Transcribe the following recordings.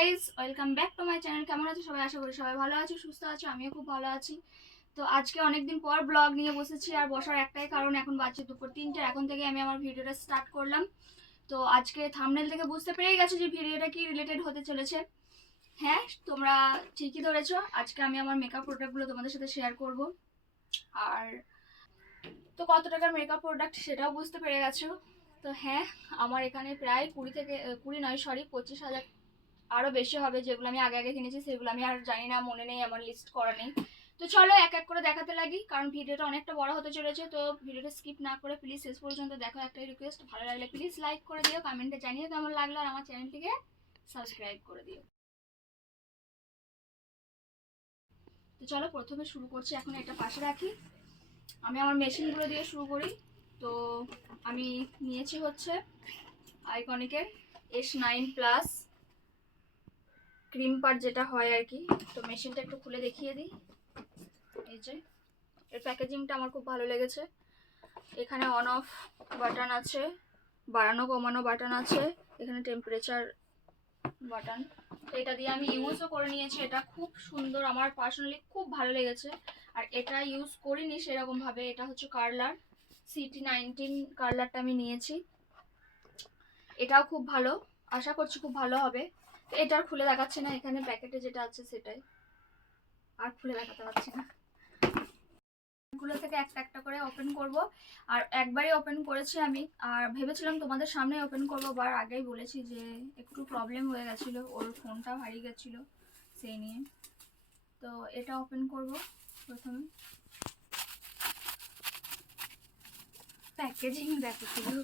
Guys, welcome back to my channel. কেমন আছো সবাই? আশা করি সবাই ভালো আছো, সুস্থ আছো। আমিও খুব ভালো আছি। তো আজকে অনেকদিন পর ব্লগ নিয়ে বসেছি, আর বসার একটাই কারণ, এখন বাজছে দুপুর 3টে। এখন থেকে আমি আমার ভিডিওটা স্টার্ট করলাম। তো আজকে থাম্বনেল থেকে বুঝতে পেরেই গেছো যে ভিডিওটা কি রিলেটেড হতে চলেছে। হ্যাঁ, তোমরা ঠিকই ধরেছো। আজকে আমি আমার মেকআপ প্রোডাক্টগুলো তোমাদের সাথে শেয়ার করব। আর তো কত টাকার মেকআপ প্রোডাক্ট সেটাও বুঝতে পেরে গেছো। তো হ্যাঁ, আমার এখানে প্রায় 25,000 আরও বেশি হবে। যেগুলো আমি আগে আগে কিনেছি সেগুলো আমি আর জানি না, মনে নেই, আমার লিস্ট করা নেই। তো চলো এক এক করে দেখাতে লাগি, কারণ ভিডিওটা অনেকটা বড় হতে চলেছে। তো ভিডিওটা স্কিপ না করে প্লিজ শেষ পর্যন্ত দেখো। একটাই রিকোয়েস্ট, ভালো লাগলে প্লিজ লাইক করে দিও, কমেন্টে জানিও কেমন লাগলো, আর আমার চ্যানেলটিকে সাবস্ক্রাইব করে দিও। তো চলো প্রথমে শুরু করছি, এখন এটা পাশে রাখি। আমি আমার মেশিনগুলো দিয়ে শুরু করি। তো আমি নিয়েছি হচ্ছে আইকনিকের S9+ ক্রিম পার, যেটা হয় আর কি। তো মেশিনটা একটু খুলে দেখিয়ে দিই। এই যে এর প্যাকেজিংটা আমার খুব ভালো লেগেছে। এখানে অন অফ বাটন আছে, বাড়ানো কমানো বাটন আছে, এখানে টেম্পারেচার বাটন। তো এটা দিয়ে আমি ইউজও করে নিয়েছি। এটা খুব সুন্দর, আমার পার্সোনালি খুব ভালো লেগেছে। আর এটা ইউজ করিনি সেরকমভাবে। এটা হচ্ছে কার্লার CT19 কার্লারটা আমি নিয়েছি। এটাও খুব ভালো, আশা করছি খুব ভালো হবে। এটার খুলে দেখাচ্ছি না, এখানে প্যাকেটে যেটা আছে সেটাই, আর খুলে দেখাতে পারছি না। গুলো থেকে একটা একটা করে ওপেন করব। আর একবারই ওপেন করেছি আমি, আর ভেবেছিলাম তোমাদের সামনে ওপেন করব, বার আগেই বলেছি যে একটু প্রবলেম হয়ে গেছিল, ওর ফোনটাও হারিয়ে গেছিল সেই নিয়ে। তো এটা ওপেন করব প্রথমে। প্যাকেজিং দেখো শুধু।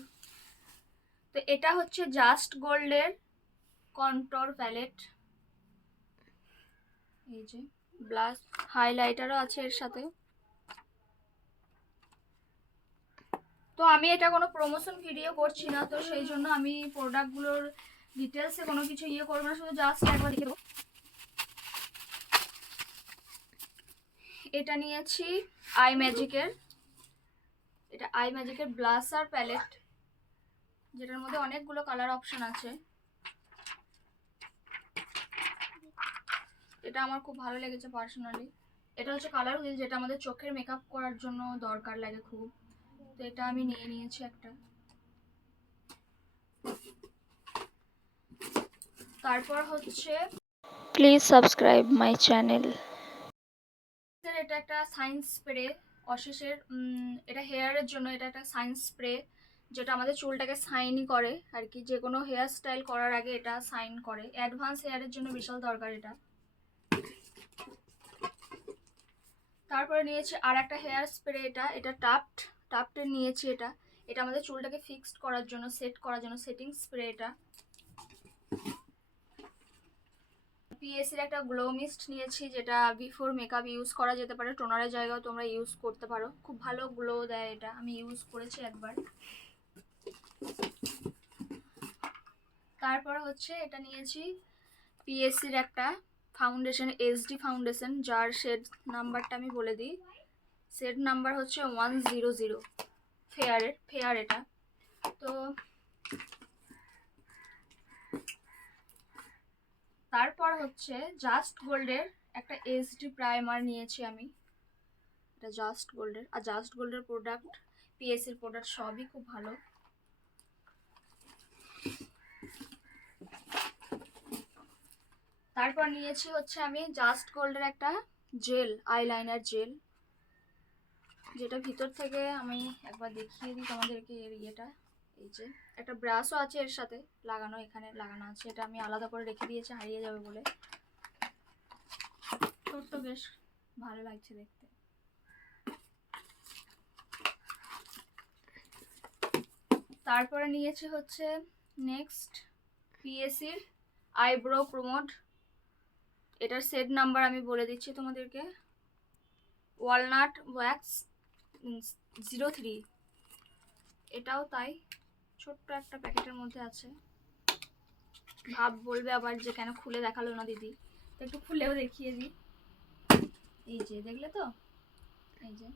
তো এটা হচ্ছে জাস্ট গোল্ডের কন্ট্রোর প্যালেট। এই যে ব্লাশ হাইলাইটারও আছে এর সাথে। তো আমি এটা কোনো প্রমোশন ভিডিও করছি না, তো সেই জন্য আমি প্রোডাক্টগুলোর ডিটেলসে কোনো কিছু করবো না, শুধু জাস্ট একবার দেখে দেবো। এটা নিয়েছি আই ম্যাজিকের, এটা আই ম্যাজিকের ব্লাশার প্যালেট, যেটার মধ্যে অনেকগুলো কালার অপশন আছে। এটা আমার খুব ভালো লেগেছে পার্সোনালি। এটা হচ্ছে কালার হুইল, যেটা আমাদের চোখের মেকআপ করার জন্য দরকার লাগে খুব। তো এটা আমি নিয়ে নিয়েছি একটা। তারপর হচ্ছে প্লিজ সাবস্ক্রাইব মাই চ্যানেল। এটা একটা সায়েন্স স্প্রে, অশেষের। এটা হেয়ারের জন্য, এটা একটা সায়েন্স স্প্রে, যেটা আমাদের চুলটাকে শাইনি করে আর কি। যে কোনো হেয়ার স্টাইল করার আগে এটা শাইন করে, অ্যাডভান্স হেয়ারের জন্য বিশাল দরকার এটা। তারপরে নিয়েছি আর একটা হেয়ার স্প্রে, এটা টাফটের নিয়েছি। এটা এটা আমাদের চুলটাকে ফিক্সড করার জন্য, সেট করার জন্য, সেটিং স্প্রে এটা। পিএসির একটা গ্লো মিস্ট নিয়েছি, যেটা বিফোর মেকআপ ইউজ করা যেতে পারে, টোনারের জায়গাও তোমরা ইউজ করতে পারো। খুব ভালো গ্লো দেয় এটা, আমি ইউজ করেছি একবার। তারপর হচ্ছে এটা নিয়েছি পিএসির একটা ফাউন্ডেশন, SD ফাউন্ডেশন, যার শেড নাম্বারটা আমি বলে দিই। শেড নাম্বার হচ্ছে 100, ফেয়ার এটা। তো তারপর হচ্ছে জাস্ট গোল্ডের একটা SD প্রাইমার নিয়েছি আমি। এটা জাস্ট গোল্ডের, আর জাস্ট গোল্ডের প্রোডাক্ট, পিএসির প্রোডাক্ট সবই খুব ভালো। তারপর নিয়েছি হচ্ছে আমি জাস্ট গোল্ডের একটা জেল, আইলাইনার জেল, যেটা ভিতর থেকে আমি একবার দেখিয়ে দিই তোমাদেরকে। এর ইয়েটা, এই যে একটা ব্রাশও আছে এর সাথে লাগানো, এখানে লাগানো আছে। এটা আমি আলাদা করে রেখে দিয়েছি, হারিয়ে যাবে বলে। ছোট্ট, বেশ ভালো লাগছে দেখতে। তারপরে নিয়েছি হচ্ছে নেক্সট পিএসির আইব্রো প্রমোট। এটার সেট নাম্বার আমি বলে দিচ্ছি তোমাদেরকে, ওয়ালনাট ওয়্যাক্স 03। এটাও তাই, ছোট্ট একটা প্যাকেটের মধ্যে আছে। বলবে আবার যে কেন খুলে দেখালো না দিদি, তো একটু খুলেও দেখিয়ে দিই। এই যে দেখলে তো, এই যে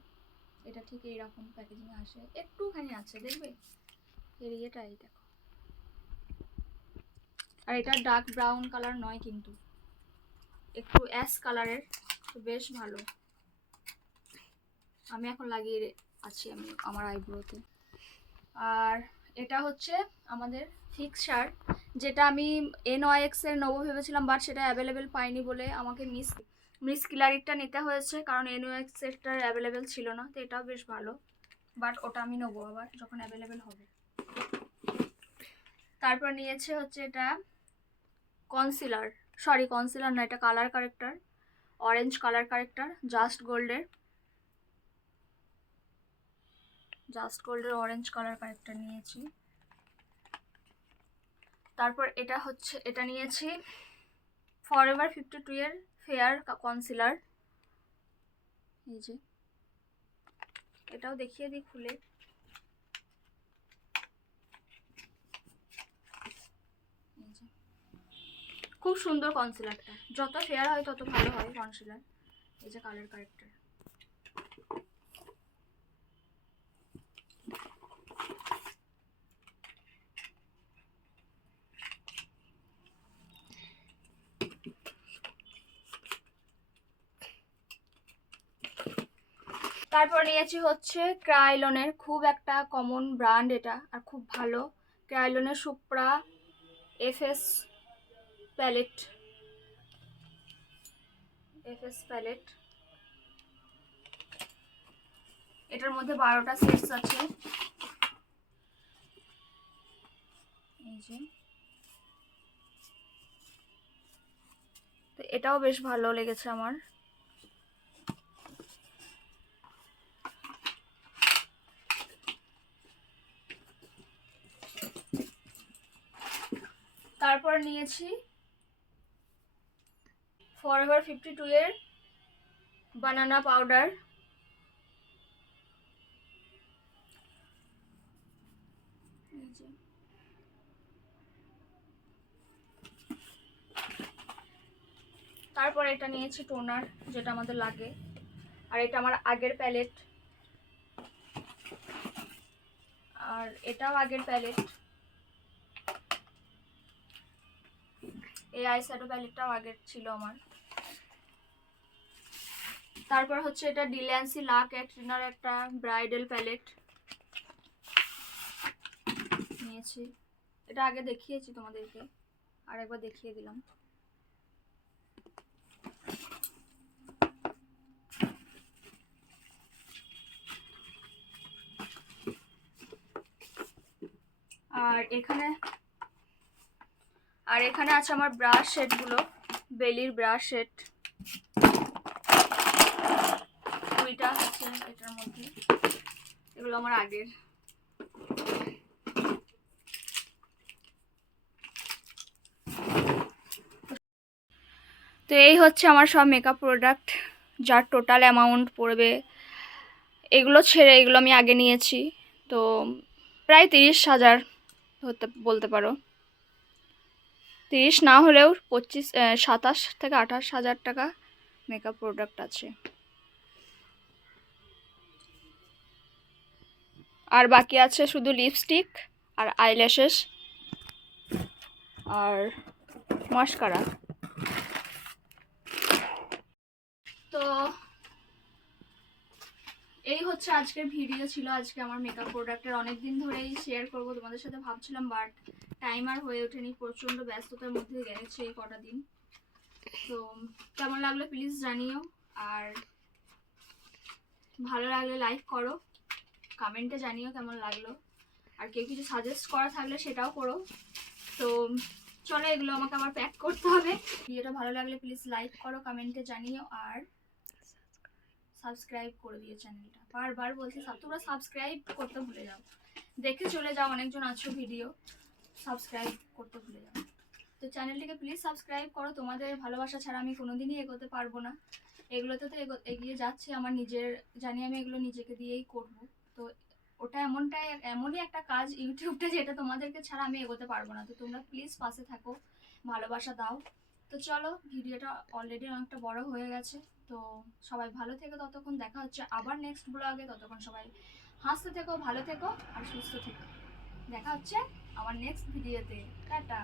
এটা ঠিক এইরকম প্যাকেজিং আসে, একটুখানি আছে দেখবে এর ইয়েটা, এই দেখো। আর এটা ডার্ক ব্রাউন কালার নয়, কিন্তু একটু অ্যাশ কালারের, বেশ ভালো। আমি এখন লাগিয়ে আছি আমি আমার আইব্রোতে। আর এটা হচ্ছে আমাদের ফিক্সার, যেটা আমি NYX এর নেবো ভেবেছিলাম, বাট সেটা অ্যাভেলেবেল পাইনি বলে আমাকে মিস কিলারিটটা নিতে হয়েছে, কারণ NYX এরটা অ্যাভেলেবেল ছিল না। তো এটাও বেশ ভালো, বাট ওটা আমি নেবো আবার যখন অ্যাভেলেবেল হবে। তারপর নিয়েছে হচ্ছে এটা কনসিলার, কনসিলার না, এটা colour corrector, orange colour corrector, just গোল্ডের অরেঞ্জ কালার কারেক্টার নিয়েছি। তারপর এটা নিয়েছি ফরএভার 52 এর ফেয়ার কনসিলার। এই যে এটাও দেখিয়ে দিই খুলে। খুব সুন্দর কনসিলারটা, যত ফেয়ার হয় তত ভালো হয় কনসিলার। এই যে কালার কারেক্টার। তারপর নিয়েছি হচ্ছে ক্রাইলনের, খুব একটা কমন ব্র্যান্ড এটা, আর খুব ভালো। ক্রাইলনের সুপ্রা এফএস প্যালেট, এটার মধ্যে 12টা সেটস আছে। এই যে, তো এটাও বেশ ভালো লেগেছে আমার। তারপর নিয়েছি ফরএভার 52 এর বানানা পাউডার। তারপর এটা নিয়েছি টোনার, যেটা আমাদের লাগে। আর এটা আমার আগের প্যালেট, আর এটাও আগের প্যালেট। এই আইশ্যাডো প্যালেটটাও আগের ছিল আমার। তারপর হচ্ছে এটা ডিল্যান্সি লা ক্যাটরিনার একটা ব্রাইডাল প্যালেট নিয়েছি। এটা আগে দেখিয়েছি তোমাদেরকে, আর একবার দেখিয়ে দিলাম। আর এখানে আছে আমার ব্রাশ সেটগুলো, বেলির ব্রাশ সেট। দুইটা আছে এটার মধ্যে, এগুলো আমার আগের। তো এই হচ্ছে আমার সব মেকআপ প্রোডাক্ট, যার টোটাল অ্যামাউন্ট পড়বে, এগুলো ছেড়ে এগুলো আমি আগে নিয়েছি, তো প্রায় 30,000 বলতে পারো। 30 না হলেও 27 থেকে 28,000 টাকা মেকআপ প্রোডাক্ট আছে। আর বাকি আছে শুধু লিপস্টিক আর আইল্যাশেস আর মাস্কারা। তো এই হচ্ছে আজকের ভিডিও ছিল, আজকে আমার মেকআপ প্রোডাক্টের। অনেকদিন ধরেই শেয়ার করব তোমাদের সাথে ভাবছিলাম, বাট টাইম আর হয়ে ওঠেনি, প্রচণ্ড ব্যস্ততার মধ্যে গেছে এই কটা দিন। তো কেমন লাগলো প্লিজ জানিও, আর ভালো লাগলে লাইক করো, কমেন্টে জানিও কেমন লাগলো, আর কেউ কিছু সাজেস্ট করা থাকলে সেটাও করো। তো চলো, এগুলো আমাকে আবার প্যাক করতে হবে। ভিডিওটা ভালো লাগলে প্লিজ লাইক করো, কমেন্টে জানিও, আর সাবস্ক্রাইব করে দিও চ্যানেলটা। বারবার বলছি তোমরা সাবস্ক্রাইব করতে ভুলে যাও, দেখে চলে যাও, অনেকজন আছো ভিডিও, সাবস্ক্রাইব করতে ভুলে যাও। তো চ্যানেলটিকে প্লিজ সাবস্ক্রাইব করো, তোমাদের ভালোবাসা ছাড়া আমি কোনোদিনই এগোতে পারবো না। এগুলোতে তো এগিয়ে যাচ্ছে আমার নিজের, জানি আমি এগুলো নিজেকে দিয়েই করব। তো ওটা এমনই একটা কাজ ইউটিউবটা, যেটা তোমাদেরকে ছাড়া আমি এগোতে পারবো না। তো তোমরা প্লিজ পাশে থাকো, ভালোবাসা দাও। তো চলো, ভিডিওটা অলরেডি অনেকটা বড় হয়ে গেছে, তো সবাই ভালো থেকো, ততক্ষণ দেখা হচ্ছে আবার নেক্সট ব্লগে। ততক্ষণ সবাই হাসতে থেকো, ভালো থেকো আর সুস্থ থেকো। দেখা হচ্ছে আমার নেক্সট ভিডিওতে। টাটা।